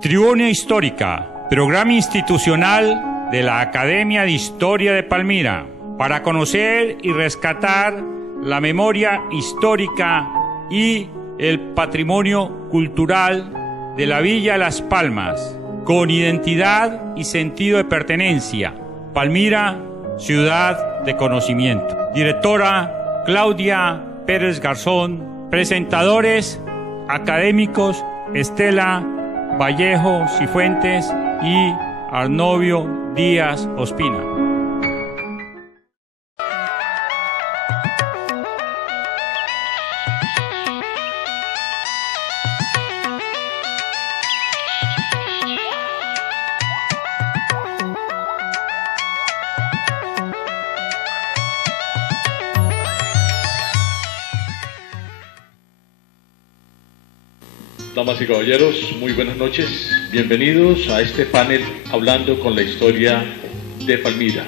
Tribuna Histórica, programa institucional de la Academia de Historia de Palmira, para conocer y rescatar la memoria histórica y el patrimonio cultural de la Villa Las Palmas, con identidad y sentido de pertenencia. Palmira, ciudad de conocimiento. Directora Claudia Pérez Garzón. Presentadores académicos Estela Vallejo Cifuentes y Arnovio Díaz Ospina. Damas y caballeros, muy buenas noches. Bienvenidos a este panel hablando con la historia de Palmira.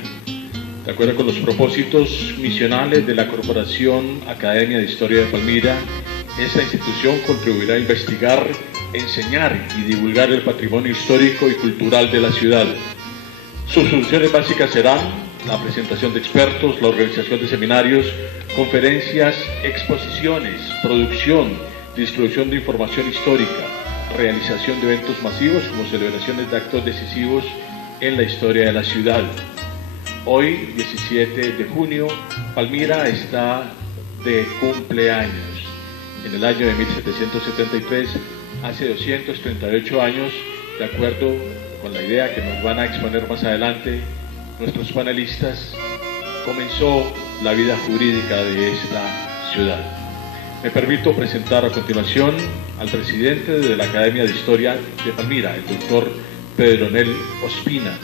De acuerdo con los propósitos misionales de la Corporación Academia de Historia de Palmira, esta institución contribuirá a investigar, enseñar y divulgar el patrimonio histórico y cultural de la ciudad. Sus funciones básicas serán la presentación de expertos, la organización de seminarios, conferencias, exposiciones, producción, distribución de información histórica, realización de eventos masivos como celebraciones de actos decisivos en la historia de la ciudad. Hoy, 17 de junio, Palmira está de cumpleaños. En el año de 1773, hace 238 años, de acuerdo con la idea que nos van a exponer más adelante nuestros panelistas, comenzó la vida jurídica de esta ciudad. Me permito presentar a continuación al presidente de la Academia de Historia de Palmira, el doctor Pedro Nel Ospina,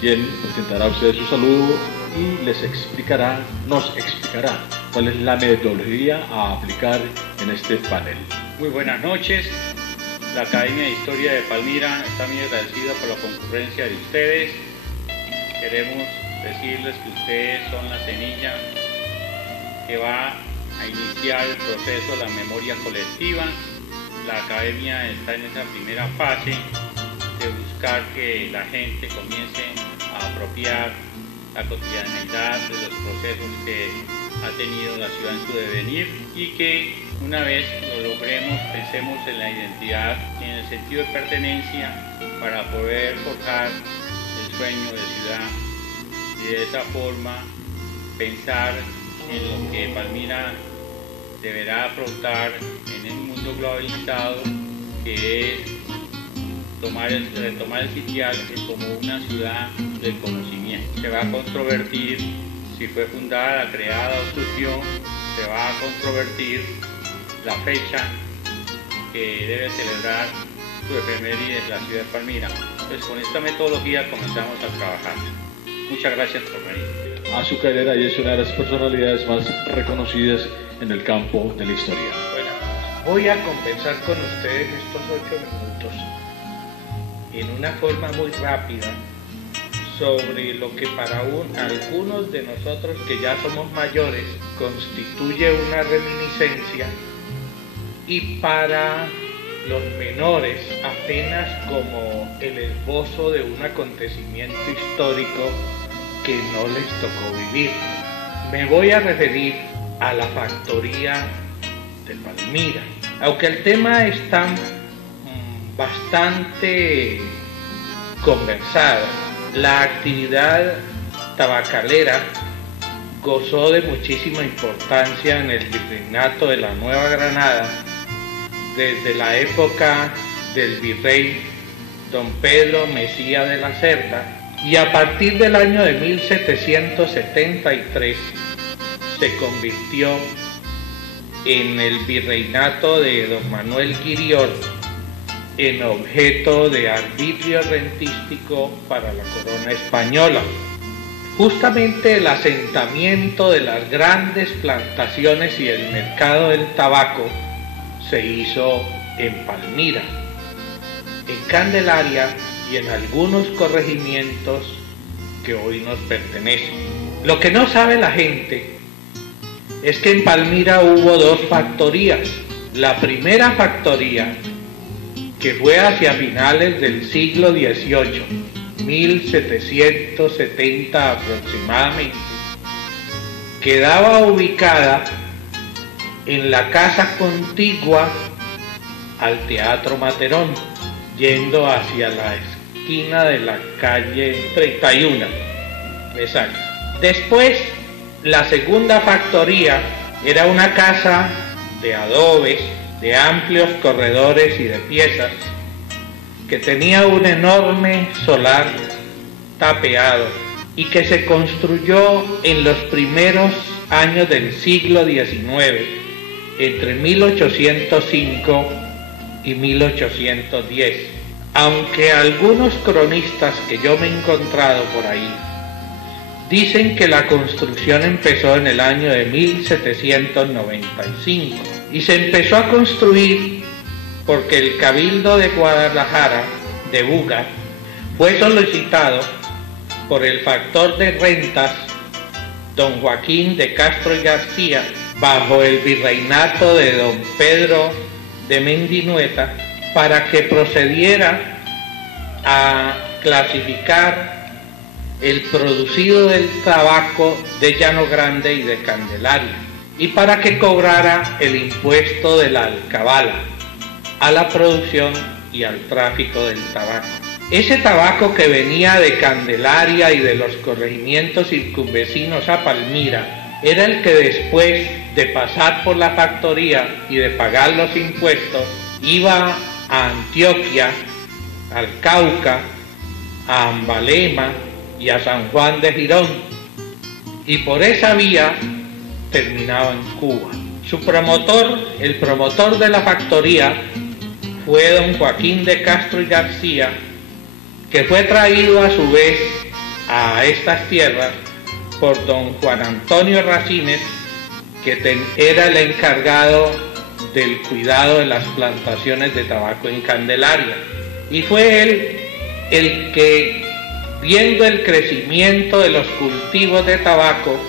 quien presentará a ustedes su saludo y nos explicará cuál es la metodología a aplicar en este panel. Muy buenas noches. La Academia de Historia de Palmira está muy agradecida por la concurrencia de ustedes. Queremos decirles que ustedes son la semilla que va a iniciar el proceso de la memoria colectiva. La academia está en esa primera fase de buscar que la gente comience a apropiar la cotidianidad de los procesos que ha tenido la ciudad en su devenir y que una vez lo logremos pensemos en la identidad, en el sentido de pertenencia para poder forjar el sueño de ciudad y de esa forma pensar en lo que Palmira deberá afrontar en un mundo globalizado, que es retomar el sitial como una ciudad del conocimiento. Se va a controvertir si fue fundada, creada o surgió, se va a controvertir la fecha que debe celebrar su efeméride en la ciudad de Palmira. Pues con esta metodología comenzamos a trabajar. Muchas gracias por venir. Azucarera y es una de las personalidades más reconocidas en el campo de la historia. Bueno, voy a conversar con ustedes estos 8 minutos en una forma muy rápida sobre lo que para algunos de nosotros que ya somos mayores constituye una reminiscencia y para los menores apenas como el esbozo de un acontecimiento histórico que no les tocó vivir. Me voy a referir a la factoría de Palmira. Aunque el tema está bastante conversado, la actividad tabacalera gozó de muchísima importancia en el virreinato de la Nueva Granada desde la época del virrey don Pedro Mesía de la Cerda, y a partir del año de 1773 se convirtió en el virreinato de don Manuel Guirior en objeto de arbitrio rentístico para la corona española. Justamente el asentamiento de las grandes plantaciones y el mercado del tabaco se hizo en Palmira, en Candelaria y en algunos corregimientos que hoy nos pertenecen. Lo que no sabe la gente es que en Palmira hubo 2 factorías. La primera factoría, que fue hacia finales del siglo XVIII, 1770 aproximadamente, quedaba ubicada en la casa contigua al Teatro Materón, yendo hacia la esquina de la calle 31. Exacto. Después, la segunda factoría era una casa de adobes, de amplios corredores y de piezas, que tenía un enorme solar tapeado y que se construyó en los primeros años del siglo XIX, entre 1805 y 1810. Aunque algunos cronistas que yo me he encontrado por ahí dicen que la construcción empezó en el año de 1795 y se empezó a construir porque el Cabildo de Guadalajara, de Buga, fue solicitado por el factor de rentas don Joaquín de Castro y García, bajo el virreinato de don Pedro de Mendinueta, para que procediera a clasificar el producido del tabaco de Llano Grande y de Candelaria, y para que cobrara el impuesto de la alcabala a la producción y al tráfico del tabaco. Ese tabaco que venía de Candelaria y de los corregimientos circunvecinos a Palmira era el que después de pasar por la factoría y de pagar los impuestos iba a Antioquia, al Cauca, a Ambalema y a San Juan de Girón, y por esa vía terminaba en Cuba. Su promotor, el promotor de la factoría, fue don Joaquín de Castro y García, que fue traído a su vez a estas tierras por don Juan Antonio Racines, que era el encargado del cuidado de las plantaciones de tabaco en Candelaria. Y fue él el que, viendo el crecimiento de los cultivos de tabaco,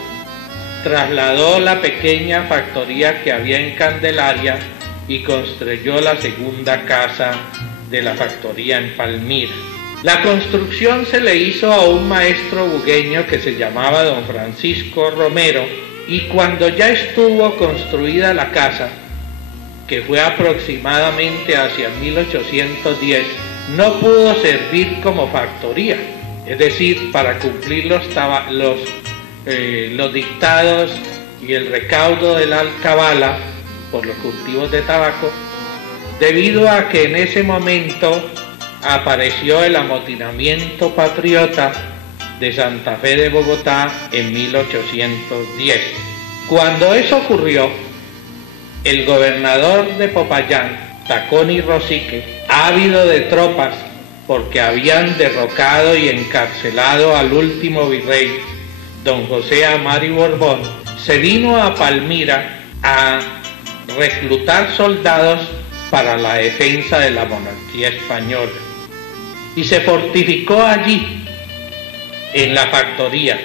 trasladó la pequeña factoría que había en Candelaria y construyó la segunda casa de la factoría en Palmira. La construcción se le hizo a un maestro bugueño que se llamaba don Francisco Romero, y cuando ya estuvo construida la casa, que fue aproximadamente hacia 1810, no pudo servir como factoría, es decir, para cumplir los dictados y el recaudo de la alcabala por los cultivos de tabaco, debido a que en ese momento apareció el amotinamiento patriota de Santa Fe de Bogotá en 1810. Cuando eso ocurrió, el gobernador de Popayán, Tacón y Rosique, ávido de tropas porque habían derrocado y encarcelado al último virrey, don José Amari Borbón, se vino a Palmira a reclutar soldados para la defensa de la monarquía española, y se fortificó allí en la factoría,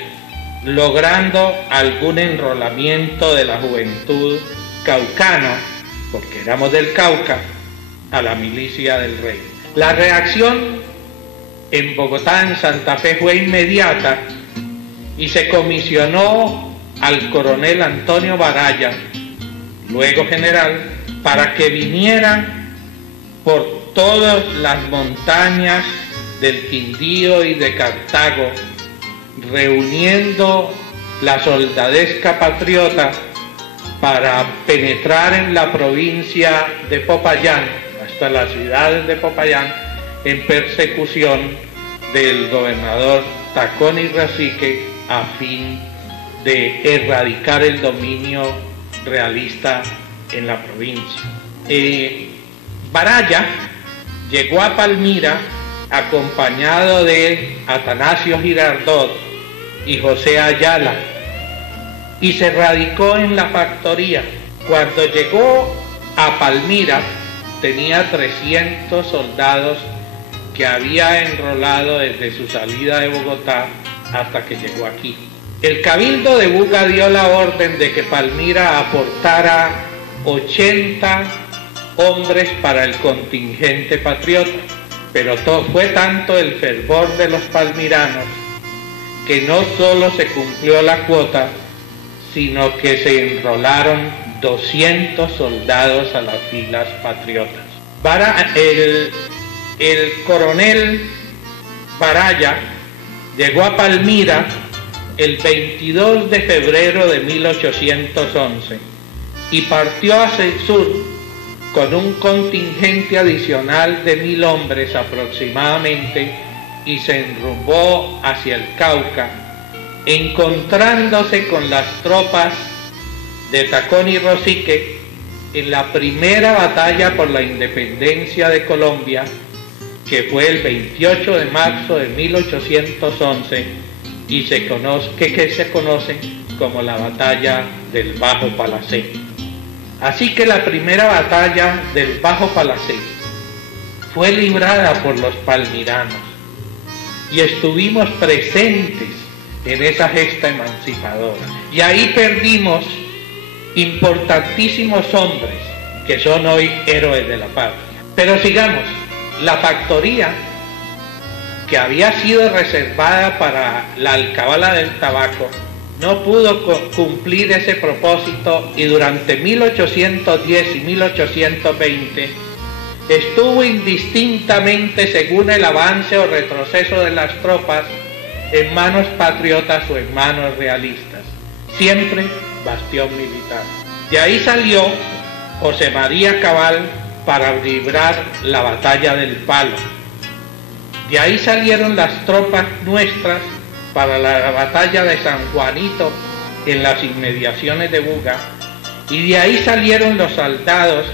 logrando algún enrolamiento de la juventud caucana, porque éramos del Cauca, a la milicia del rey. La reacción en Bogotá, en Santa Fe, fue inmediata y se comisionó al coronel Antonio Baraya, luego general, para que viniera por todas las montañas del Quindío y de Cartago, reuniendo la soldadesca patriota para penetrar en la provincia de Popayán, hasta las ciudades de Popayán, en persecución del gobernador Tacón y Rosique, a fin de erradicar el dominio realista en la provincia. Baraya llegó a Palmira acompañado de Atanasio Girardot y José Ayala, y se radicó en la factoría. Cuando llegó a Palmira tenía 300 soldados que había enrolado desde su salida de Bogotá hasta que llegó aquí. El Cabildo de Buga dio la orden de que Palmira aportara 80 hombres para el contingente patriota, pero fue tanto el fervor de los palmiranos que no solo se cumplió la cuota, sino que se enrolaron 200 soldados a las filas patriotas. El coronel Baraya llegó a Palmira el 22 de febrero de 1811 y partió hacia el sur con un contingente adicional de 1000 hombres aproximadamente y se enrumbó hacia el Cauca, encontrándose con las tropas de Tacón y Rosique en la primera batalla por la independencia de Colombia, que fue el 28 de marzo de 1811 y que se conoce como la batalla del Bajo Palacé. Así que la primera batalla del Bajo Palacé fue librada por los palmiranos y estuvimos presentes en esa gesta emancipadora. Y ahí perdimos importantísimos hombres que son hoy héroes de la patria. Pero sigamos, la factoría que había sido reservada para la alcabala del tabaco no pudo cumplir ese propósito y durante 1810 y 1820 estuvo indistintamente, según el avance o retroceso de las tropas, en manos patriotas o en manos realistas, siempre bastión militar. De ahí salió José María Cabal para librar la batalla del Palo. De ahí salieron las tropas nuestras para la batalla de San Juanito en las inmediaciones de Buga, y de ahí salieron los soldados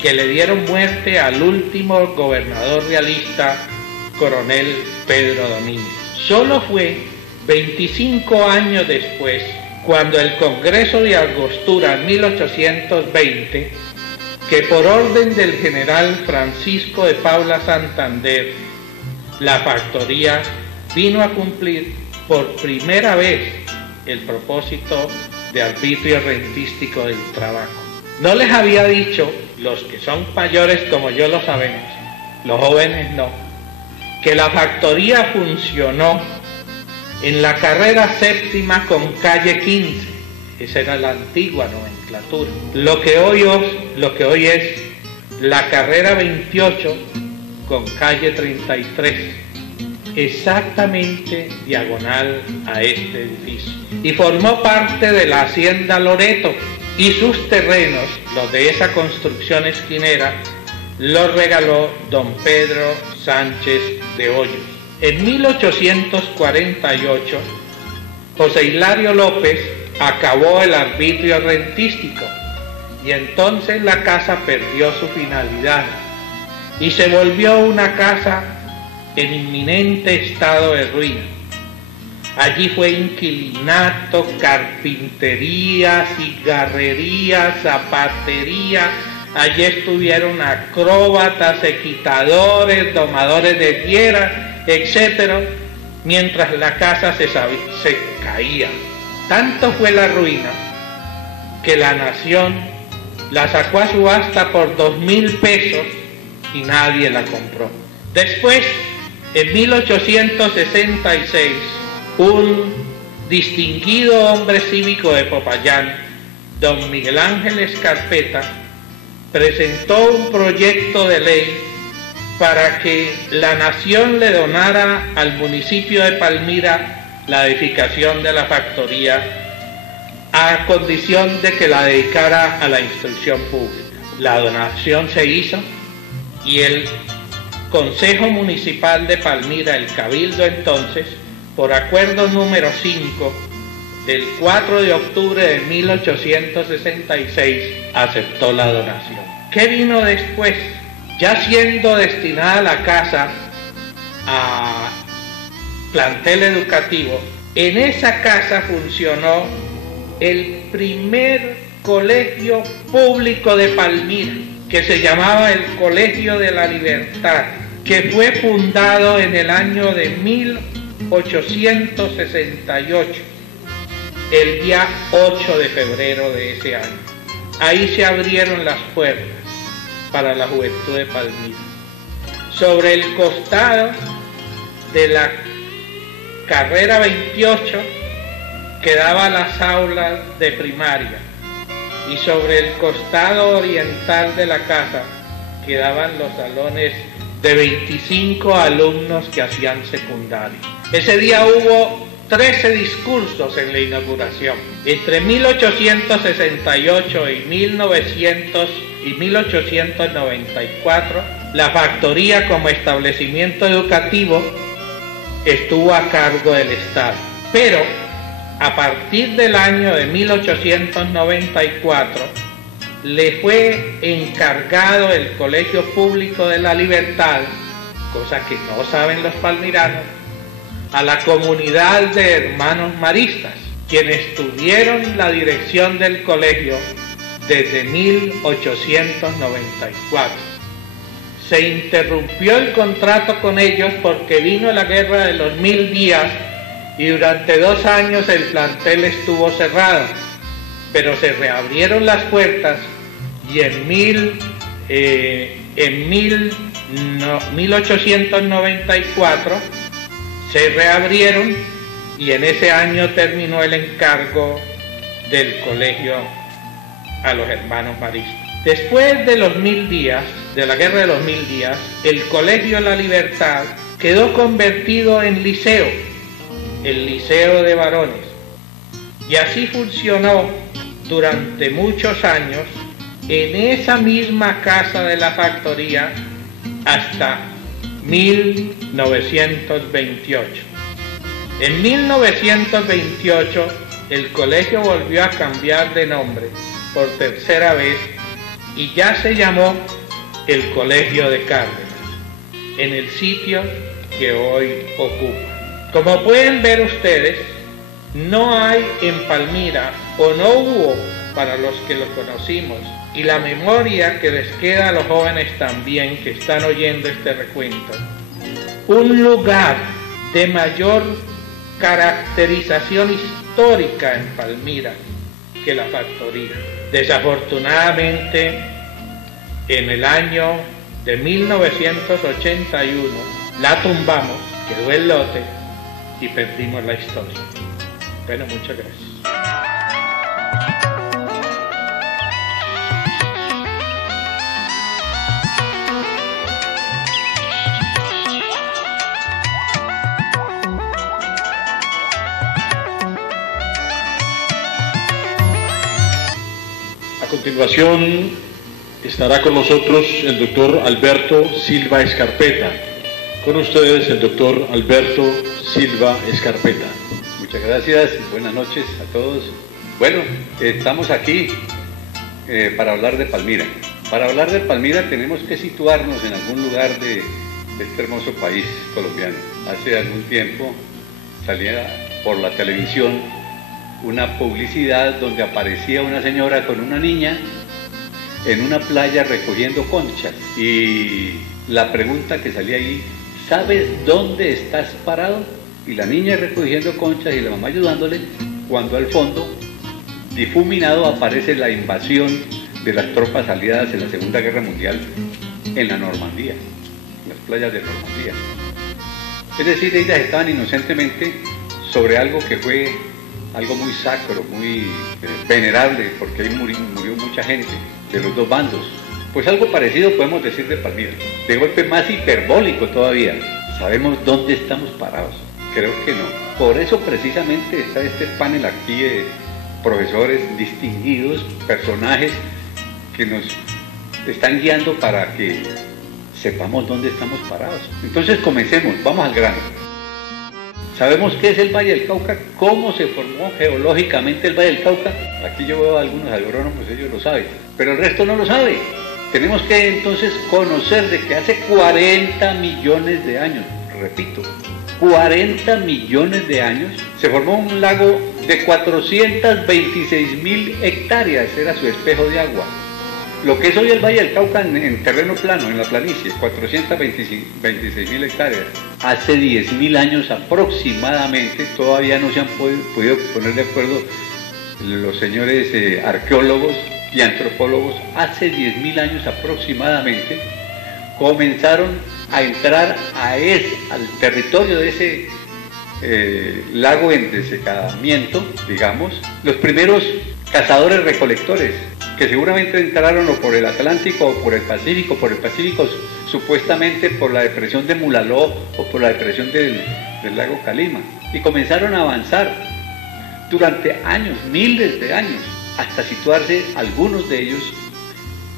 que le dieron muerte al último gobernador realista, coronel Pedro Domínguez. Solo fue 25 años después, cuando el Congreso de Angostura en 1820, que por orden del general Francisco de Paula Santander, la factoría vino a cumplir por primera vez el propósito de arbitrio rentístico del trabajo. No les había dicho, los que son mayores como yo lo sabemos, los jóvenes no, que la factoría funcionó en la carrera séptima con calle 15, esa era la antigua nomenclatura, lo que hoy es la carrera 28 con calle 33, exactamente diagonal a este edificio, y formó parte de la hacienda Loreto, y sus terrenos, los de esa construcción esquinera, los regaló don Pedro Sánchez de Hoyos. En 1848, José Hilario López acabó el arbitrio rentístico y entonces la casa perdió su finalidad y se volvió una casa en inminente estado de ruina. Allí fue inquilinato, carpintería, cigarrería, zapatería. Allí estuvieron acróbatas, equitadores, domadores de fieras, etc., mientras la casa se caía. Tanto fue la ruina que la nación la sacó a subasta por 2.000 pesos y nadie la compró. Después, en 1866, un distinguido hombre cívico de Popayán, don Miguel Ángel Escarpeta, presentó un proyecto de ley para que la nación le donara al municipio de Palmira la edificación de la factoría a condición de que la dedicara a la instrucción pública. La donación se hizo y el Consejo Municipal de Palmira, el Cabildo entonces, por acuerdo número 5 del 4 de octubre de 1866, aceptó la donación. ¿Qué vino después? Ya siendo destinada la casa a plantel educativo, en esa casa funcionó el primer colegio público de Palmira, que se llamaba el Colegio de la Libertad, que fue fundado en el año de 1868, el día 8 de febrero de ese año. Ahí se abrieron las puertas para la juventud de Palmira. Sobre el costado de la carrera 28 quedaban las aulas de primaria y sobre el costado oriental de la casa quedaban los salones de 25 alumnos que hacían secundaria. Ese día hubo 13 discursos en la inauguración. Entre 1868 y 1894, la factoría como establecimiento educativo estuvo a cargo del Estado. Pero a partir del año de 1894, le fue encargado el Colegio Público de la Libertad, cosa que no saben los palmiranos, a la comunidad de hermanos maristas, quienes tuvieron la dirección del colegio desde 1894. Se interrumpió el contrato con ellos porque vino la guerra de los 1000 días y durante 2 años el plantel estuvo cerrado, pero se reabrieron las puertas y en 1894 se reabrieron y en ese año terminó el encargo del colegio a los hermanos maristas. Después de los 1000 días, de la guerra de los 1000 días, el Colegio La Libertad quedó convertido en liceo, el Liceo de Varones, y así funcionó durante muchos años en esa misma casa de la factoría hasta 1928. En 1928 el colegio volvió a cambiar de nombre por tercera vez y ya se llamó el Colegio de Cárdenas, en el sitio que hoy ocupa. Como pueden ver ustedes, no hay en Palmira, o no hubo para los que lo conocimos, y la memoria que les queda a los jóvenes también que están oyendo este recuento, un lugar de mayor caracterización histórica en Palmira que la factoría. Desafortunadamente, en el año de 1981 la tumbamos, quedó el lote y perdimos la historia. Bueno, muchas gracias. A continuación estará con nosotros el doctor Alberto Silva Escarpeta. Con ustedes el doctor Alberto Silva Escarpeta. Muchas gracias y buenas noches a todos. Bueno, estamos aquí para hablar de Palmira. Para hablar de Palmira tenemos que situarnos en algún lugar de este hermoso país colombiano. Hace algún tiempo salía por la televisión una publicidad donde aparecía una señora con una niña en una playa recogiendo conchas y la pregunta que salía ahí: ¿sabes dónde estás parado? Y la niña recogiendo conchas y la mamá ayudándole, cuando al fondo, difuminado, aparece la invasión de las tropas aliadas en la Segunda Guerra Mundial en la Normandía, en las playas de Normandía. Es decir, ellas estaban inocentemente sobre algo que fue algo muy sacro, muy venerable, porque ahí murió mucha gente de los dos bandos. Pues algo parecido podemos decir de Palmira, de golpe más hiperbólico todavía. ¿Sabemos dónde estamos parados? Creo que no. Por eso precisamente está este panel aquí de profesores distinguidos, personajes que nos están guiando para que sepamos dónde estamos parados. Entonces comencemos, vamos al grano. ¿Sabemos qué es el Valle del Cauca? ¿Cómo se formó geológicamente el Valle del Cauca? Aquí yo veo a algunos agrónomos, ellos lo saben, pero el resto no lo sabe. Tenemos que entonces conocer de que hace 40 millones de años, repito, 40 millones de años, se formó un lago de 426.000 hectáreas, era su espejo de agua. Lo que es hoy el Valle del Cauca en terreno plano, en la planicie, 426.000 hectáreas. Hace 10.000 años aproximadamente, todavía no se han podido poner de acuerdo los señores arqueólogos, y antropólogos hace 10.000 años aproximadamente comenzaron a entrar al territorio de ese lago en desecamiento, digamos, los primeros cazadores recolectores, que seguramente entraron o por el Atlántico o por el Pacífico supuestamente por la depresión de Mulaló o por la depresión del lago Calima, y comenzaron a avanzar durante años, miles de años, hasta situarse algunos de ellos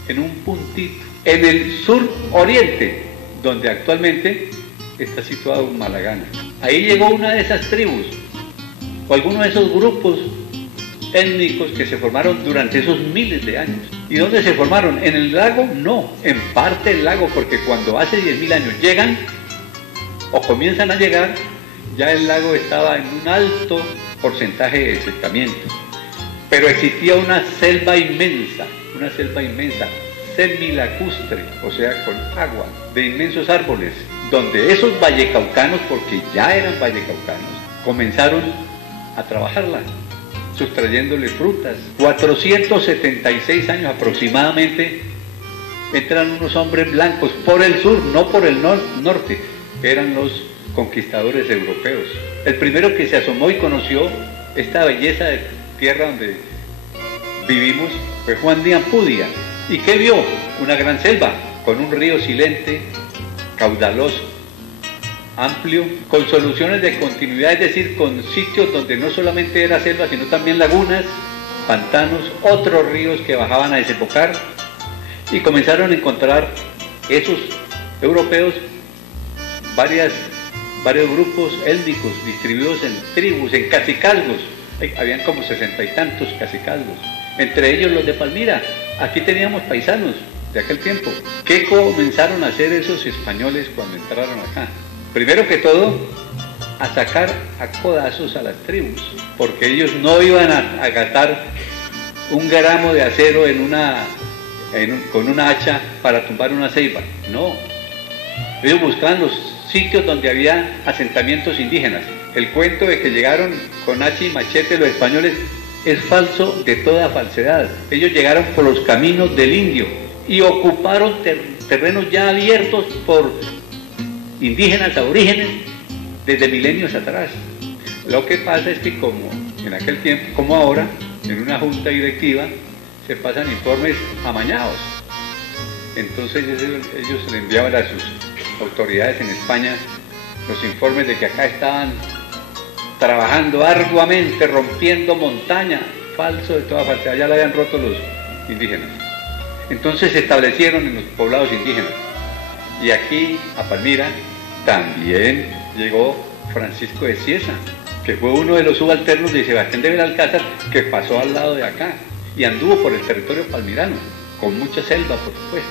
en un puntito, en el sur oriente, donde actualmente está situado Malagana. Ahí llegó una de esas tribus, o alguno de esos grupos étnicos que se formaron durante esos miles de años. ¿Y dónde se formaron? ¿En el lago? No, en parte del lago, porque cuando hace 10.000 años llegan, o comienzan a llegar, ya el lago estaba en un alto porcentaje de secamiento. Pero existía una selva inmensa, semilacustre, o sea, con agua, de inmensos árboles, donde esos vallecaucanos, porque ya eran vallecaucanos, comenzaron a trabajarla, sustrayéndole frutas. 476 años aproximadamente, entran unos hombres blancos por el sur, no por el norte, eran los conquistadores europeos. El primero que se asomó y conoció esta belleza de tierra donde vivimos fue Juan de Ampudia. ¿Y qué vio? Una gran selva, con un río silente, caudaloso, amplio, con soluciones de continuidad, es decir, con sitios donde no solamente era selva, sino también lagunas, pantanos, otros ríos que bajaban a desembocar, y comenzaron a encontrar esos europeos varios grupos étnicos distribuidos en tribus, en cacicazgos. Habían como 60 y tantos cacicazgos, entre ellos los de Palmira. Aquí teníamos paisanos de aquel tiempo. ¿Qué comenzaron a hacer esos españoles cuando entraron acá? Primero que todo, a sacar a codazos a las tribus, porque ellos no iban a gastar un gramo de acero con una hacha para tumbar una ceiba. No, ellos buscaban los sitios donde había asentamientos indígenas. El cuento de que llegaron con hacha y machete los españoles es falso de toda falsedad. Ellos llegaron por los caminos del indio y ocuparon terrenos ya abiertos por indígenas aborígenes desde milenios atrás. Lo que pasa es que como en aquel tiempo, como ahora, en una junta directiva se pasan informes amañados. Entonces ellos le enviaban a sus autoridades en España los informes de que acá estaban trabajando arduamente, rompiendo montaña. Falso de toda falsedad, ya la habían roto los indígenas. Entonces se establecieron en los poblados indígenas. Y aquí, a Palmira, también llegó Francisco de Cieza, que fue uno de los subalternos de Sebastián de Belalcázar, que pasó al lado de acá y anduvo por el territorio palmirano, con mucha selva, por supuesto.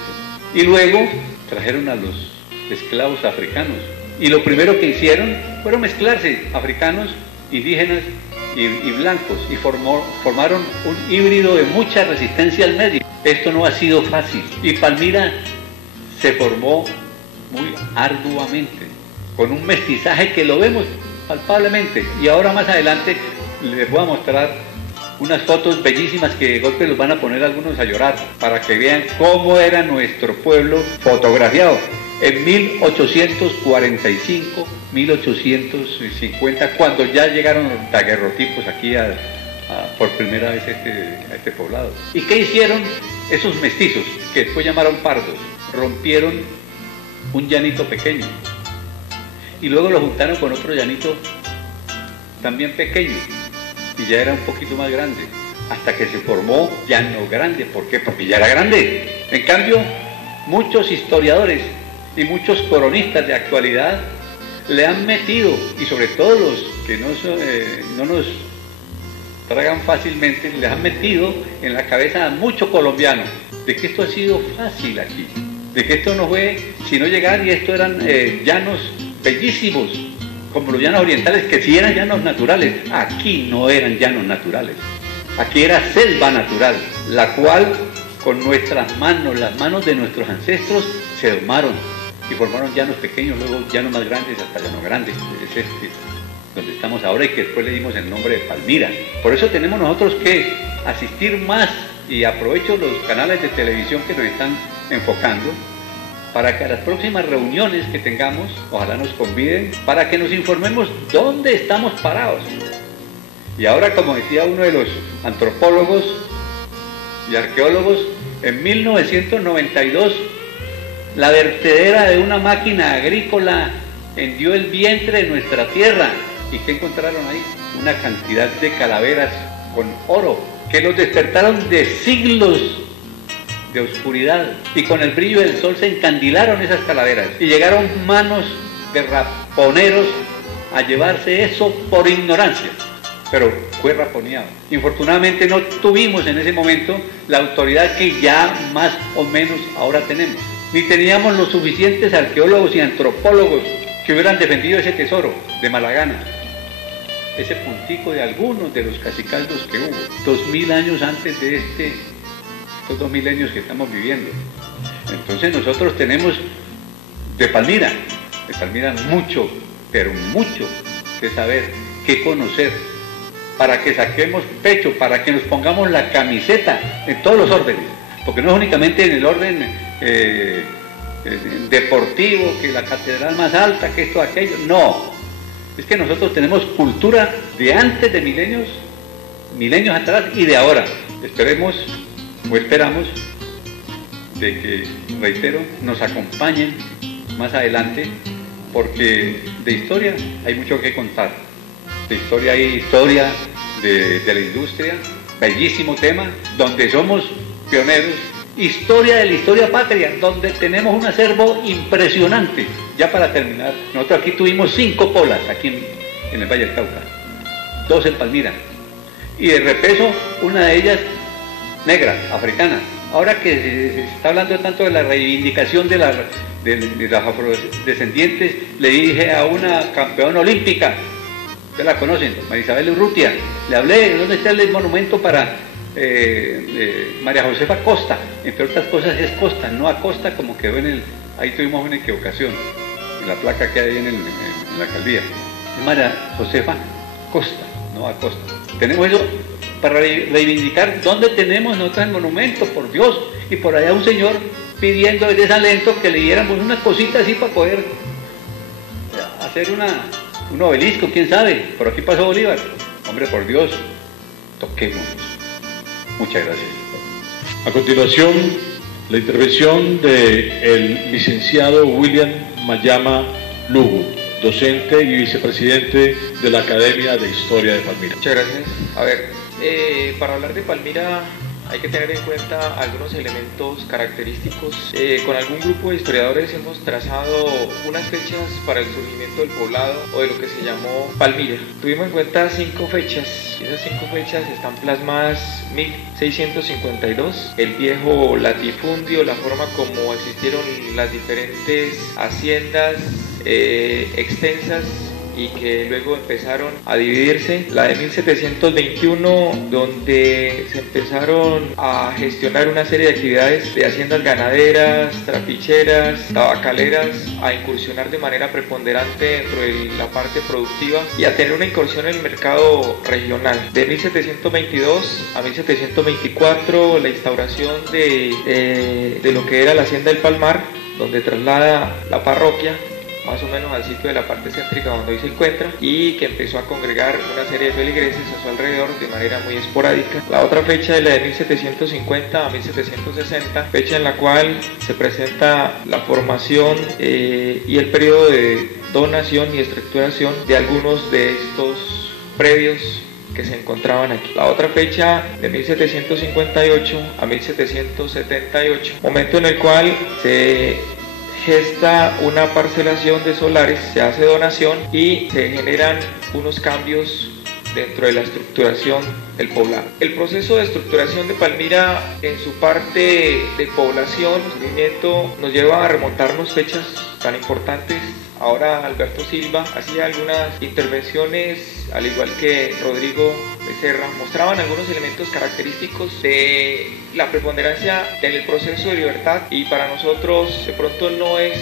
Y luego trajeron a los esclavos africanos. Y lo primero que hicieron fueron mezclarse, africanos, indígenas y blancos, y formaron un híbrido de mucha resistencia al medio. Esto no ha sido fácil, y Palmira se formó muy arduamente, con un mestizaje que lo vemos palpablemente, y ahora más adelante les voy a mostrar unas fotos bellísimas que de golpe los van a poner algunos a llorar, para que vean cómo era nuestro pueblo fotografiado en 1845, 1850, cuando ya llegaron los daguerrotipos aquí por primera vez a este poblado. ¿Y qué hicieron esos mestizos, que después llamaron pardos? Rompieron un llanito pequeño y luego lo juntaron con otro llanito también pequeño, y ya era un poquito más grande, hasta que se formó Llano Grande. ¿Por qué? Porque ya era grande. En cambio, muchos historiadores y muchos coronistas de actualidad le han metido, y sobre todo los que no nos tragan fácilmente, les han metido en la cabeza a mucho colombiano de que esto ha sido fácil aquí, de que esto no fue sino llegar y esto eran llanos bellísimos, como los llanos orientales, que sí eran llanos naturales. Aquí no eran llanos naturales, aquí era selva natural, la cual con nuestras manos, las manos de nuestros ancestros, se domaron y formaron llanos pequeños, luego llanos más grandes, hasta Llano Grande, es donde estamos ahora, y que después le dimos el nombre de Palmira. Por eso tenemos nosotros que asistir más y aprovecho los canales de televisión que nos están enfocando para que a las próximas reuniones que tengamos, ojalá nos conviden, para que nos informemos dónde estamos parados. Y ahora, como decía uno de los antropólogos y arqueólogos, en 1992 la vertedera de una máquina agrícola hendió el vientre de nuestra tierra. ¿Y qué encontraron ahí? Una cantidad de calaveras con oro que los despertaron de siglos de oscuridad, y con el brillo del sol se encandilaron esas calaveras y llegaron manos de raponeros a llevarse eso por ignorancia, pero fue raponeado. Infortunadamente no tuvimos en ese momento la autoridad que ya más o menos ahora tenemos, ni teníamos los suficientes arqueólogos y antropólogos que hubieran defendido ese tesoro de mala gana, ese puntico de algunos de los cacicaldos que hubo 2000 años antes de estos 2 milenios que estamos viviendo. Entonces nosotros tenemos de Palmira mucho, pero mucho que saber, que conocer, para que saquemos pecho, para que nos pongamos la camiseta en todos los órdenes, porque no es únicamente en el orden deportivo, que la catedral más alta, que esto, aquello, no, es que nosotros tenemos cultura de antes de milenios atrás y de ahora. Esperemos o esperamos de que, reitero, nos acompañen más adelante, porque de historia hay mucho que contar. De historia hay historia de la industria, bellísimo tema, donde somos pioneros. Historia de la historia patria, donde tenemos un acervo impresionante. Ya para terminar, nosotros aquí tuvimos 5 polas aquí en el Valle del Cauca, 2 en Palmira, y de repeso una de ellas negra, africana. Ahora que se está hablando tanto de la reivindicación de las afrodescendientes, le dije a una campeona olímpica, ustedes la conocen, Marisabel Urrutia, le hablé, ¿dónde está el monumento para María Josefa Costa? Entre otras cosas es Costa, no Acosta, como quedó ahí tuvimos una equivocación, en la placa que hay ahí en la alcaldía. Es María Josefa Costa, no Acosta. Tenemos eso para reivindicar dónde tenemos nosotros el monumento, por Dios, y por allá un señor pidiendo de desalento que le diéramos unas cositas así para poder hacer un obelisco, quién sabe, por aquí pasó Bolívar. Hombre, por Dios, toquémonos. Muchas gracias. A continuación, la intervención del licenciado William Mayama Lugo, docente y vicepresidente de la Academia de Historia de Palmira. Muchas gracias. A ver, para hablar de Palmira hay que tener en cuenta algunos elementos característicos. Con algún grupo de historiadores hemos trazado unas fechas para el surgimiento del poblado o de lo que se llamó Palmira. Tuvimos en cuenta 5 fechas, y esas 5 fechas están plasmadas: 1652, el viejo latifundio, la forma como existieron las diferentes haciendas extensas y que luego empezaron a dividirse. La de 1721, donde se empezaron a gestionar una serie de actividades de haciendas ganaderas, trapicheras, tabacaleras, a incursionar de manera preponderante dentro de la parte productiva y a tener una incursión en el mercado regional. De 1722 a 1724, la instauración de lo que era la hacienda del Palmar, donde traslada la parroquia más o menos al sitio de la parte céntrica donde hoy se encuentra, y que empezó a congregar una serie de feligreses a su alrededor de manera muy esporádica. La otra fecha es la de 1750 a 1760, fecha en la cual se presenta la formación y el periodo de donación y estructuración de algunos de estos predios que se encontraban aquí. La otra fecha, de 1758 a 1778, momento en el cual se gesta una parcelación de solares, se hace donación y se generan unos cambios dentro de la estructuración del poblado. El proceso de estructuración de Palmira en su parte de población, movimiento, nos lleva a remontarnos fechas tan importantes. Ahora Alberto Silva hacía algunas intervenciones, al igual que Rodrigo Becerra, mostraban algunos elementos característicos de la preponderancia en el proceso de libertad, y para nosotros de pronto no es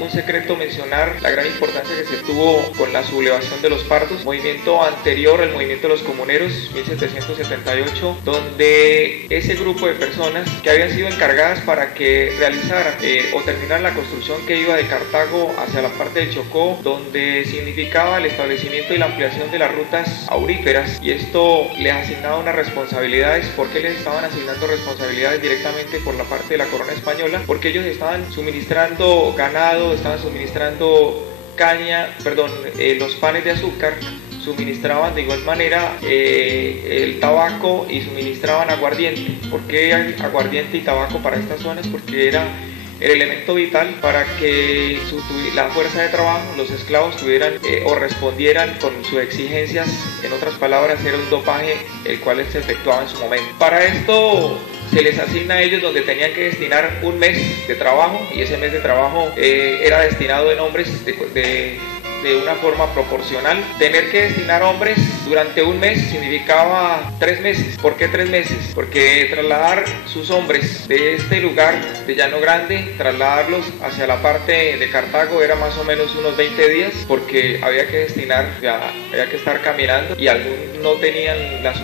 un secreto mencionar la gran importancia que se tuvo con la sublevación de los pardos, movimiento anterior al movimiento de los comuneros, 1778, donde ese grupo de personas que habían sido encargadas para que realizaran o terminaran la construcción que iba de Cartago hacia la parte del Chocó, donde significaba el establecimiento y la ampliación de las rutas auríferas, y esto les asignaba unas responsabilidades. ¿Por qué les estaban asignando responsabilidades directamente por la parte de la corona española? Porque ellos estaban suministrando ganado, estaban suministrando los panes de azúcar, suministraban de igual manera el tabaco y suministraban aguardiente. ¿Por qué aguardiente y tabaco para estas zonas? Porque era el elemento vital para que la fuerza de trabajo, los esclavos tuvieran o respondieran con sus exigencias. En otras palabras, era un dopaje el cual se efectuaba en su momento. Para esto se les asigna a ellos donde tenían que destinar un mes de trabajo, y ese mes de trabajo era destinado en hombres de una forma proporcional. Tener que destinar hombres durante un mes significaba 3 meses. ¿Por qué 3 meses? Porque trasladar sus hombres de este lugar de Llano Grande, trasladarlos hacia la parte de Cartago, era más o menos unos 20 días, porque había que había que estar caminando, y algunos no tenían los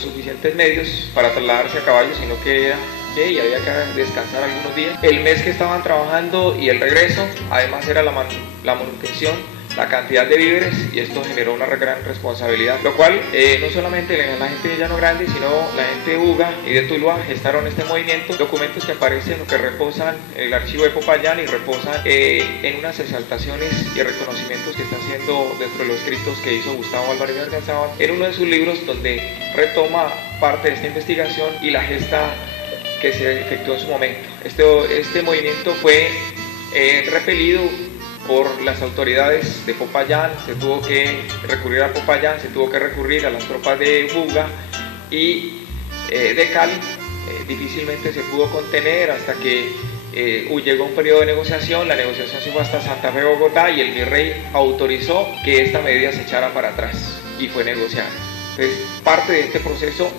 suficientes medios para trasladarse a caballo, sino que y había que descansar algunos días. El mes que estaban trabajando y el regreso, además era la manutención, la cantidad de víveres, y esto generó una gran responsabilidad, lo cual no solamente la gente de Llano Grande, sino la gente de Buga y de Tuluá gestaron este movimiento. Documentos que aparecen o que reposan en el archivo de Popayán y reposan en unas exaltaciones y reconocimientos que está haciendo dentro de los escritos que hizo Gustavo Álvarez García en uno de sus libros, donde retoma parte de esta investigación y la gesta que se efectuó en su momento. Este movimiento fue repelido por las autoridades de Popayán. Se tuvo que recurrir a Popayán, se tuvo que recurrir a las tropas de Buga y de Cali. Difícilmente se pudo contener hasta que llegó un periodo de negociación. La negociación se fue hasta Santa Fe, Bogotá, y el virrey autorizó que esta medida se echara para atrás y fue negociada. Entonces, parte de este proceso.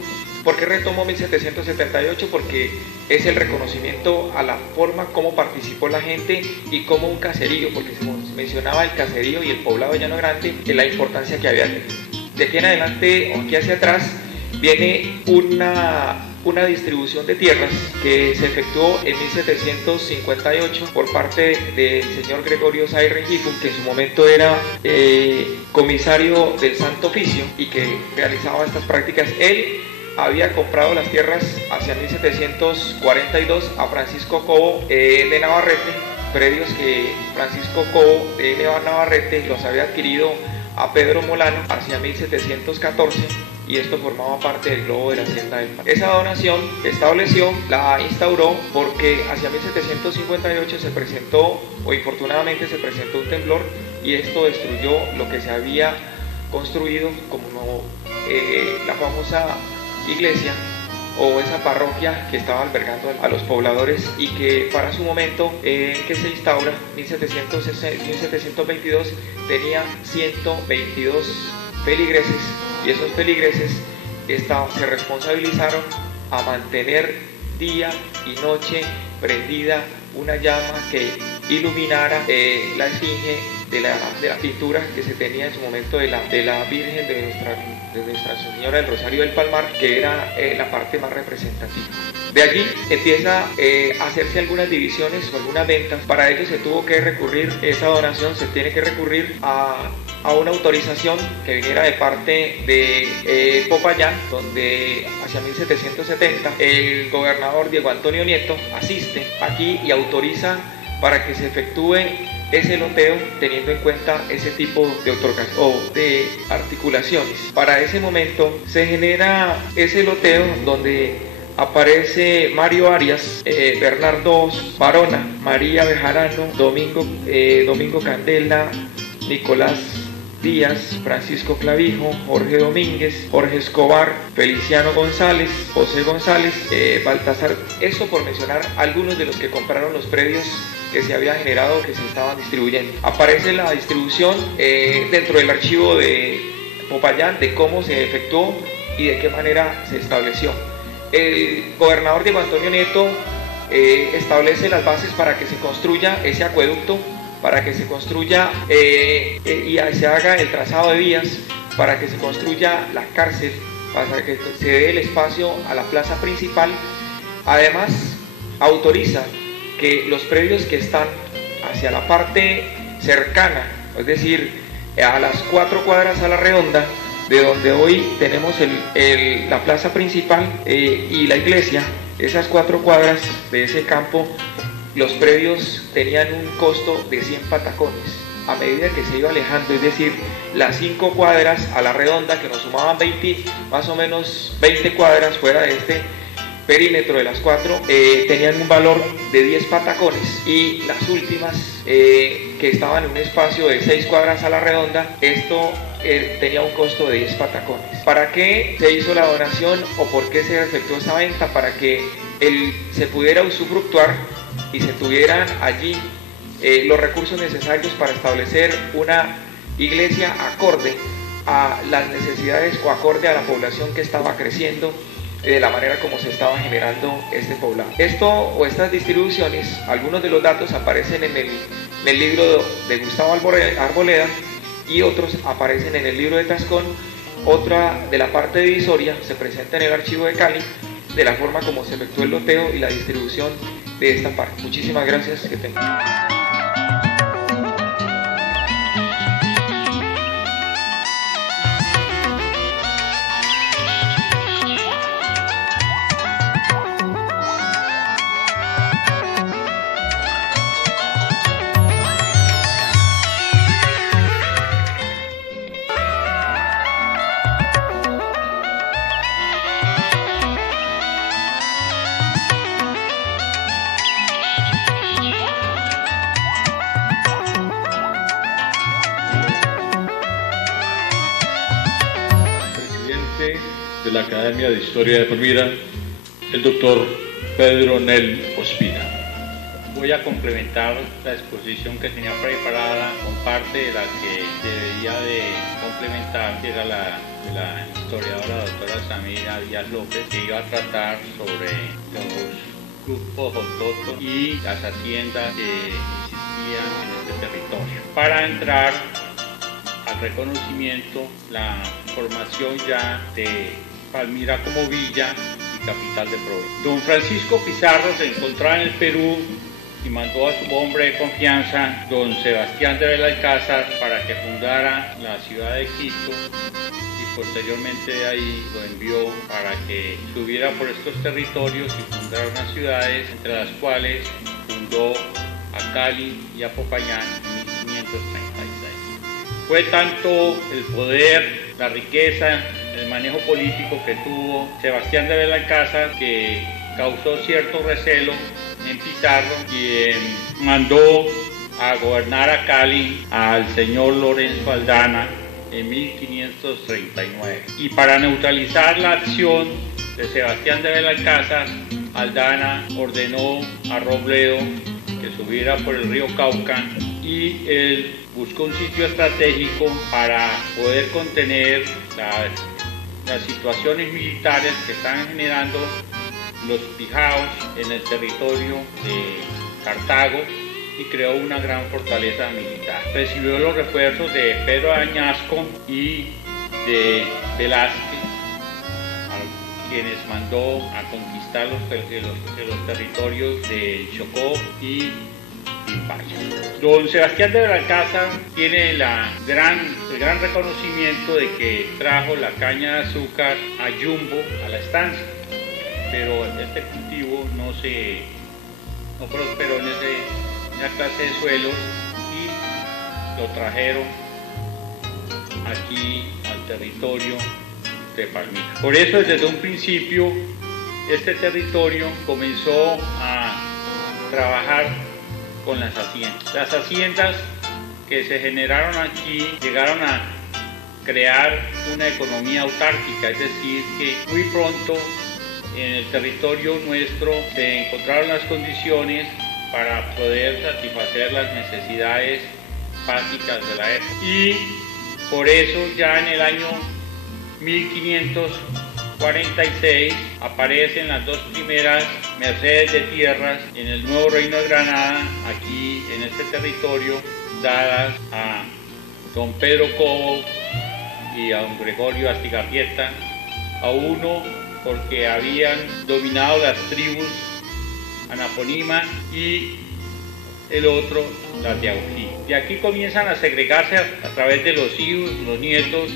¿Por qué retomo 1778? Porque es el reconocimiento a la forma como participó la gente y como un caserío, porque se mencionaba el caserío y el poblado de Llano Grande, en la importancia que había tenido. De aquí en adelante, o aquí hacia atrás, viene una distribución de tierras que se efectuó en 1758 por parte del señor Gregorio Sáenz Rengifo, que en su momento era comisario del Santo Oficio y que realizaba estas prácticas. Él había comprado las tierras hacia 1742 a Francisco Cobo de Navarrete, predios que Francisco Cobo de Navarrete los había adquirido a Pedro Molano hacia 1714, y esto formaba parte del globo de la hacienda del país. Esa donación la instauró porque hacia 1758 se presentó, o infortunadamente se presentó, un temblor, y esto destruyó lo que se había construido como la famosa iglesia o esa parroquia que estaba albergando a los pobladores, y que para su momento que se instaura 1722 tenía 122 feligreses, y esos feligreses se responsabilizaron a mantener día y noche prendida una llama que iluminara la esfinge de la pintura que se tenía en su momento de la Virgen de Nuestra Señora del Rosario del Palmar, que era la parte más representativa. De allí empieza a hacerse algunas divisiones o algunas ventas. Para ello se tuvo que recurrir, esa donación se tiene que recurrir a una autorización que viniera de parte de Popayán, donde hacia 1770 el gobernador Diego Antonio Nieto asiste aquí y autoriza para que se efectúe ese loteo, teniendo en cuenta ese tipo de otorgación o de articulaciones. Para ese momento se genera ese loteo donde aparece Mario Arias, Bernardo Barona, María Bejarano, Domingo Candela, Nicolás Díaz, Francisco Clavijo, Jorge Domínguez, Jorge Escobar, Feliciano González, José González, Baltasar. Eso por mencionar algunos de los que compraron los predios que se había generado, que se estaban distribuyendo. Aparece la distribución dentro del archivo de Popayán de cómo se efectuó y de qué manera se estableció. El gobernador Diego Antonio Nieto establece las bases para que se construya ese acueducto, para que se construya y se haga el trazado de vías, para que se construya la cárcel, para que se dé el espacio a la plaza principal. Además, autoriza que los predios que están hacia la parte cercana, es decir, a las 4 cuadras a la redonda, de donde hoy tenemos la plaza principal y la iglesia, esas 4 cuadras de ese campo, los predios tenían un costo de 100 patacones. A medida que se iba alejando, es decir, las 5 cuadras a la redonda, que nos sumaban 20, más o menos 20 cuadras fuera de este perímetro de las 4, tenían un valor de 10 patacones, y las últimas que estaban en un espacio de 6 cuadras a la redonda, esto tenía un costo de 10 patacones. ¿Para qué se hizo la donación o por qué se efectuó esa venta? Para que se pudiera usufructuar y se tuvieran allí los recursos necesarios para establecer una iglesia acorde a las necesidades o acorde a la población que estaba creciendo, de la manera como se estaba generando este poblado. Estas distribuciones, algunos de los datos aparecen en el libro de Gustavo Arboleda, y otros aparecen en el libro de Tascón. Otra de la parte divisoria se presenta en el archivo de Cali, de la forma como se efectuó el loteo y la distribución de esta parte. Muchísimas gracias. Que tengan. De la Academia de Historia de Palmira, el doctor Pedro Nel Ospina. Voy a complementar la exposición que tenía preparada con parte de la que debería de complementar, que era la historiadora doctora Samira Díaz López, que iba a tratar sobre los grupos autóctonos y las haciendas que existían en este territorio. Para entrar al reconocimiento, la formación ya de Palmira como villa y capital de provincia. Don Francisco Pizarro se encontraba en el Perú y mandó a su hombre de confianza, don Sebastián de Belalcázar, para que fundara la ciudad de Quito, y posteriormente de ahí lo envió para que subiera por estos territorios y fundara unas ciudades, entre las cuales fundó a Cali y a Popayán en 1536. Fue tanto el poder, la riqueza, el manejo político que tuvo Sebastián de Belalcázar, que causó cierto recelo en Pizarro, quien mandó a gobernar a Cali al señor Lorenzo Aldana en 1539. Y para neutralizar la acción de Sebastián de Belalcázar, Aldana ordenó a Robledo que subiera por el río Cauca, y él buscó un sitio estratégico para poder contener las situaciones militares que estaban generando los pijaos en el territorio de Cartago, y creó una gran fortaleza militar. Recibió los refuerzos de Pedro Añasco y de Velázquez, a quienes mandó a conquistar los territorios de Chocó y Pimpaya. Don Sebastián de Belalcázar tiene el gran reconocimiento de que trajo la caña de azúcar a Yumbo, a la estancia, pero este cultivo no prosperó en esa clase de suelos, y lo trajeron aquí al territorio de Palmira. Por eso, desde un principio, este territorio comenzó a trabajar con las haciendas. Las haciendas que se generaron aquí llegaron a crear una economía autárquica, es decir, que muy pronto en el territorio nuestro se encontraron las condiciones para poder satisfacer las necesidades básicas de la época. Y por eso ya en el año 1546 aparecen las dos primeras mercedes de tierras en el nuevo reino de Granada, aquí en este territorio, dadas a don Pedro Cobo y a don Gregorio Astigarrieta, a uno porque habían dominado las tribus Anaponima y el otro las de Aují. De aquí comienzan a segregarse a través de los hijos, los nietos,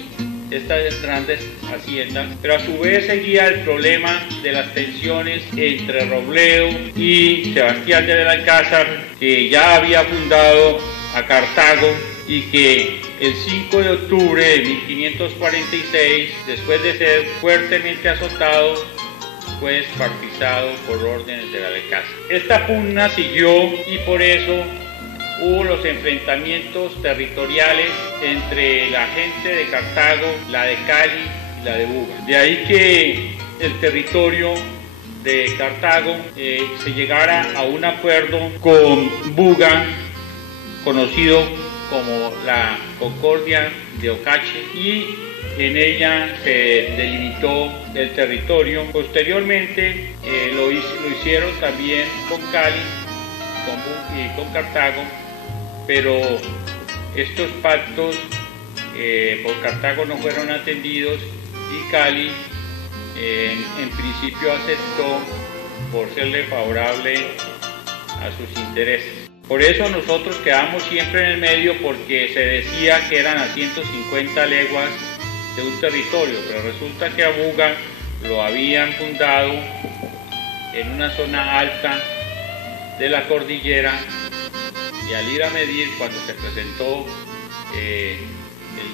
estas grandes haciendas, pero a su vez seguía el problema de las tensiones entre Robledo y Sebastián de Belalcázar, que ya había fundado a Cartago y que el 5 de octubre de 1546, después de ser fuertemente azotado, fue descuartizado por órdenes de Belalcázar. Esta pugna siguió y por eso hubo los enfrentamientos territoriales entre la gente de Cartago, la de Cali y la de Buga. De ahí que el territorio de Cartago se llegara a un acuerdo con Buga, conocido como la Concordia de Ocache, y en ella se delimitó el territorio. Posteriormente lo hicieron también con Cali y con Cartago, pero estos pactos por Cartago no fueron atendidos y Cali en principio aceptó por serle favorable a sus intereses. Por eso nosotros quedamos siempre en el medio, porque se decía que eran a 150 leguas de un territorio, pero resulta que a Buga lo habían fundado en una zona alta de la cordillera, y al ir a medir, cuando se presentó el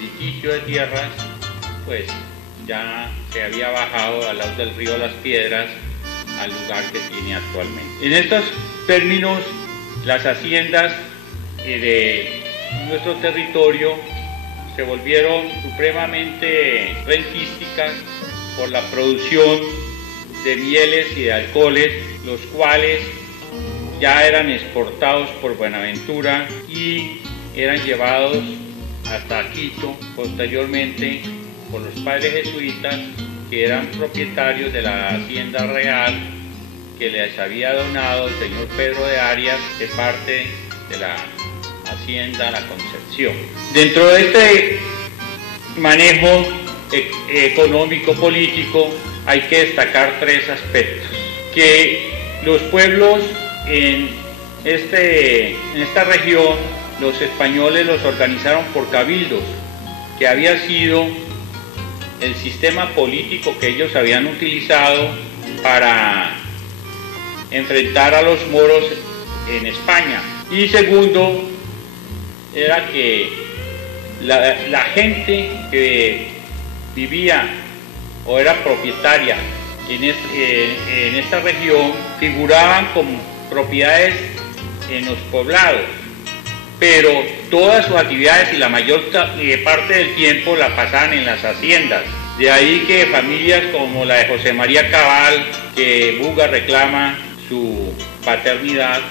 litigio de tierras, pues ya se había bajado al lado del río Las Piedras al lugar que tiene actualmente. En estos términos, las haciendas de nuestro territorio se volvieron supremamente rentísticas por la producción de mieles y de alcoholes, los cuales ya eran exportados por Buenaventura y eran llevados hasta Quito posteriormente por los padres jesuitas, que eran propietarios de la hacienda real que les había donado el señor Pedro de Arias, de parte de la hacienda La Concepción. Dentro de este manejo económico-político hay que destacar tres aspectos: que los pueblos en esta región, los españoles los organizaron por cabildos, que había sido el sistema político que ellos habían utilizado para enfrentar a los moros en España. Y segundo, era que la gente que vivía o era propietaria en esta región figuraban como propiedades en los poblados, pero todas sus actividades y la mayor parte del tiempo la pasaban en las haciendas. De ahí que familias como la de José María Cabal, que Buga reclama su paternidad,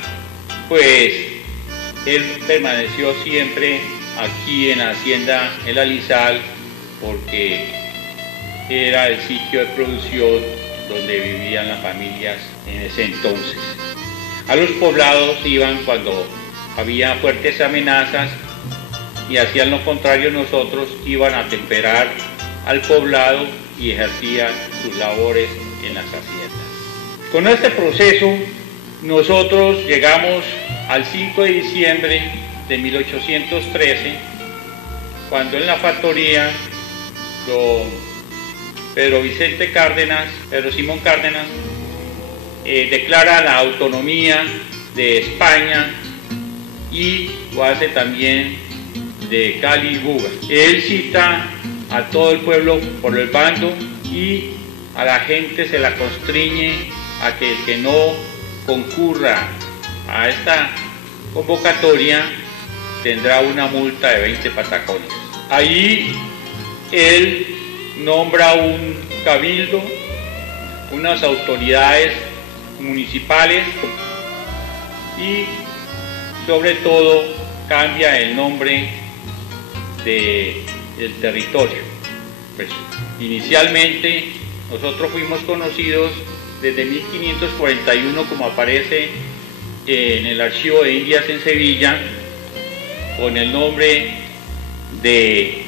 pues él permaneció siempre aquí en la hacienda El Alizal, porque era el sitio de producción donde vivían las familias en ese entonces. A los poblados iban cuando había fuertes amenazas y hacían lo contrario nosotros, iban a temperar al poblado y ejercían sus labores en las haciendas. Con este proceso nosotros llegamos al 5 de diciembre de 1813, cuando en la factoría don Pedro Simón Cárdenas declara la autonomía de España y lo hace también de Cali y Buga. Él cita a todo el pueblo por el bando y a la gente se la constriñe a que el que no concurra a esta convocatoria tendrá una multa de 20 patacones. Ahí él nombra un cabildo, unas autoridades municipales y sobre todo cambia el nombre del territorio. Pues inicialmente nosotros fuimos conocidos desde 1541, como aparece en el Archivo de Indias en Sevilla, con el nombre de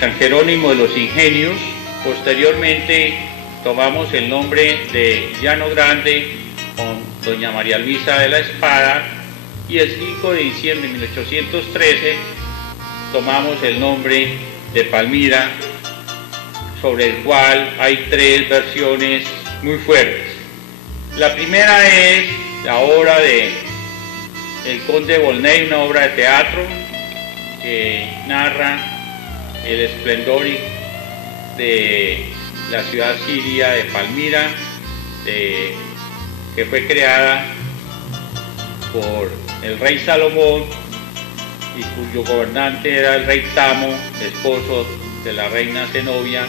San Jerónimo de los Ingenios. Posteriormente tomamos el nombre de Llano Grande con doña María Luisa de la Espada, y el 5 de diciembre de 1813 tomamos el nombre de Palmira, sobre el cual hay tres versiones muy fuertes. La primera es la obra de El Conde Volney, una obra de teatro que narra el esplendor de la ciudad siria de Palmira, que fue creada por el rey Salomón y cuyo gobernante era el rey Tamo, esposo de la reina Zenobia,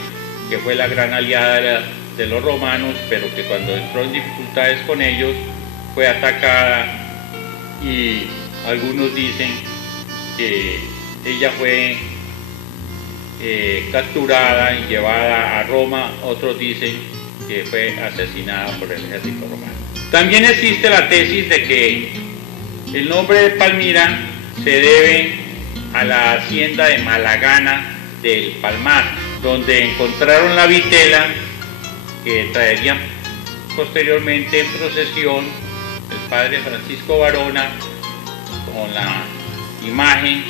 que fue la gran aliada de los romanos, pero que cuando entró en dificultades con ellos fue atacada, y algunos dicen que ella fue capturada y llevada a Roma, otros dicen que fue asesinada por el ejército romano. También existe la tesis de que el nombre de Palmira se debe a la hacienda de Malagana del Palmar, donde encontraron la vitela que traerían posteriormente en procesión el padre Francisco Varona con la imagen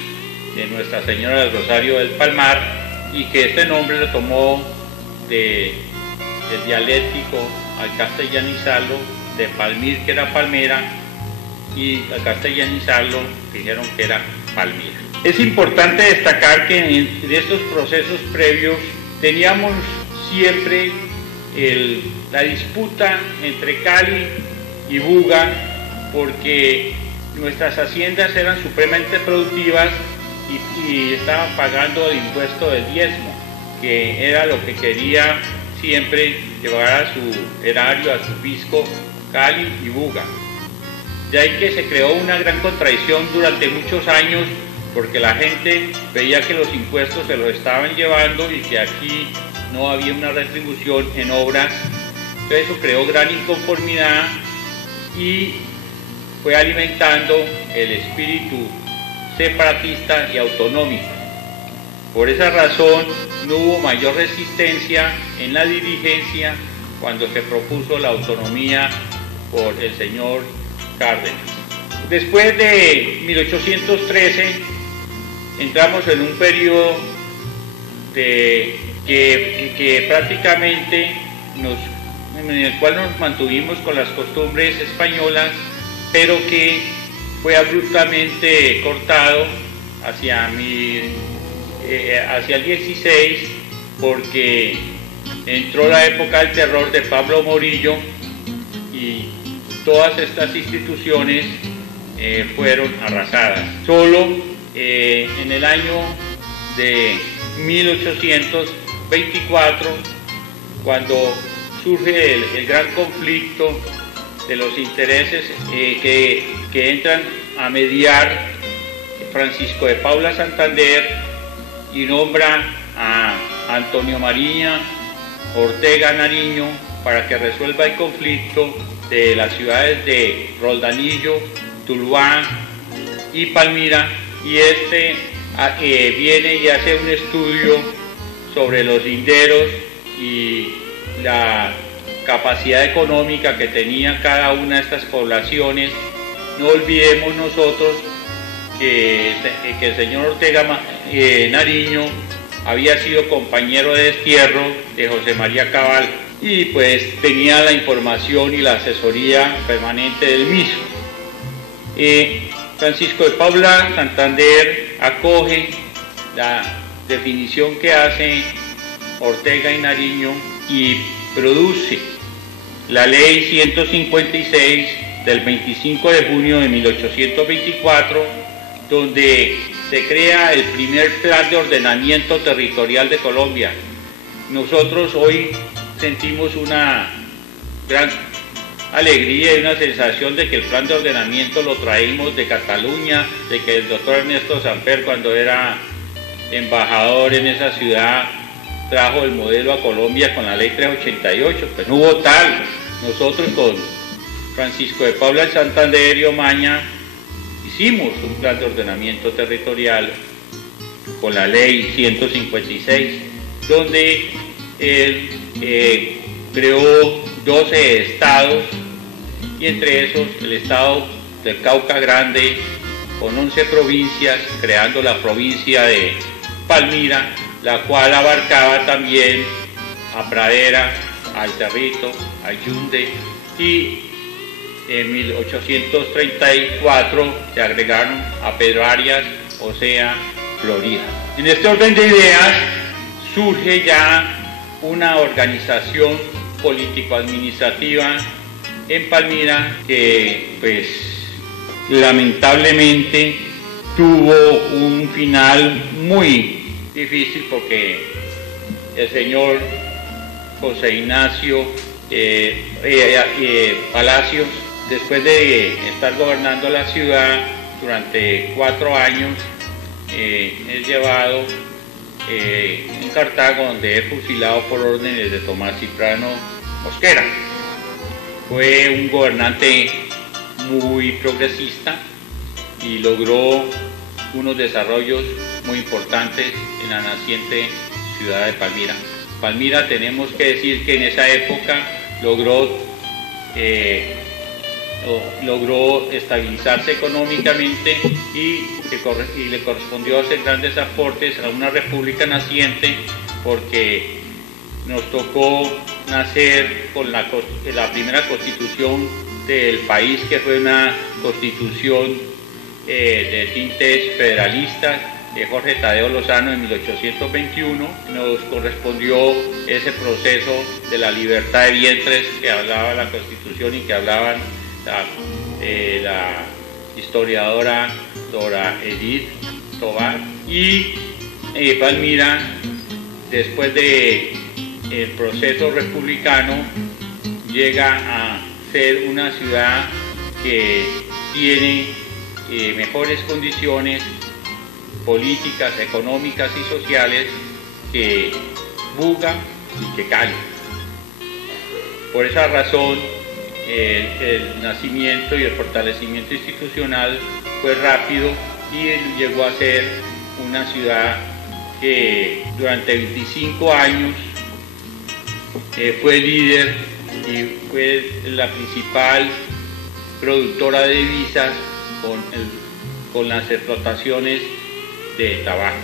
de Nuestra Señora del Rosario del Palmar, y que este nombre lo tomó del dialéctico al castellanizarlo, de Palmir, que era palmera, y al castellanizarlo dijeron que era Palmira. Es importante destacar que en estos procesos previos teníamos siempre la disputa entre Cali y Buga, porque nuestras haciendas eran supremamente productivas y estaban pagando el impuesto del diezmo, que era lo que quería siempre llevar a su erario, a su fisco, Cali y Buga. De ahí que se creó una gran contradicción durante muchos años, porque la gente veía que los impuestos se los estaban llevando y que aquí no había una retribución en obras. Entonces eso creó gran inconformidad y fue alimentando el espíritu separatista y autonómico. Por esa razón no hubo mayor resistencia en la dirigencia cuando se propuso la autonomía por el señor Cárdenas. Después de 1813 entramos en un periodo que prácticamente en el cual nos mantuvimos con las costumbres españolas, pero que fue abruptamente cortado hacia el 16, porque entró la época del terror de Pablo Morillo y todas estas instituciones fueron arrasadas. Solo en el año de 1824, cuando surge el gran conflicto de los intereses que entran a mediar Francisco de Paula Santander y nombra a Antonio María Ortega Nariño para que resuelva el conflicto de las ciudades de Roldanillo, Tuluá y Palmira, y viene y hace un estudio sobre los linderos y la capacidad económica que tenía cada una de estas poblaciones. No olvidemos nosotros que el señor Ortega Nariño había sido compañero de destierro de José María Cabal y pues tenía la información y la asesoría permanente del mismo. Francisco de Paula Santander acoge la definición que hace Ortega y Nariño y produce la ley 156 del 25 de junio de 1824, donde se crea el primer plan de ordenamiento territorial de Colombia. Nosotros hoy sentimos una gran alegría y una sensación de que el plan de ordenamiento lo traímos de Cataluña, de que el doctor Ernesto Samper, cuando era embajador en esa ciudad, trajo el modelo a Colombia con la ley 388, pues no hubo tal. Nosotros con Francisco de Paula del Santander y Omaña hicimos un plan de ordenamiento territorial con la ley 156, donde él creó 12 estados, y entre esos el estado del Cauca Grande, con 11 provincias, creando la provincia de Palmira, la cual abarcaba también a Pradera, al Cerrito, a Yunde, y en 1834 se agregaron a Pedro Arias, o sea, Florida. En este orden de ideas surge ya una organización político-administrativa en Palmira que, pues, lamentablemente tuvo un final muy difícil, porque el señor José Ignacio Palacios, después de estar gobernando la ciudad durante 4 años, es llevado en Cartago, donde es fusilado por órdenes de Tomás Cipriano Mosquera. Fue un gobernante muy progresista y logró unos desarrollos muy importantes en la naciente ciudad de Palmira. Palmira, tenemos que decir que en esa época logró estabilizarse económicamente y le correspondió hacer grandes aportes a una república naciente, porque nos tocó nacer con la primera constitución del país, que fue una constitución de tintes federalistas de Jorge Tadeo Lozano en 1821. Nos correspondió ese proceso de la libertad de vientres que hablaba la constitución y que hablaban la historiadora Dora Edith Tobar. Y Palmira, después de el proceso republicano, llega a ser una ciudad que tiene mejores condiciones políticas, económicas y sociales que Buga y que Cali. Por esa razón, el nacimiento y el fortalecimiento institucional fue rápido y llegó a ser una ciudad que durante 25 años fue líder y fue la principal productora de divisas con las explotaciones de tabaco.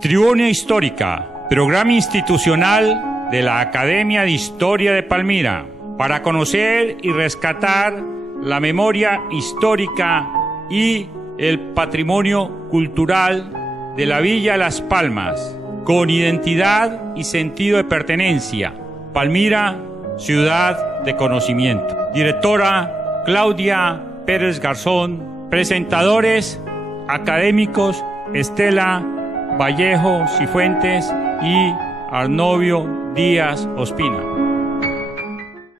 Tribuna Histórica, programa institucional de la Academia de Historia de Palmira, para conocer y rescatar la memoria histórica y el patrimonio cultural de la Villa Las Palmas, con identidad y sentido de pertenencia. Palmira, ciudad de conocimiento. Directora Claudia Pérez Garzón. Presentadores académicos Estela Vallejo Cifuentes y Arnovio Díaz Ospina.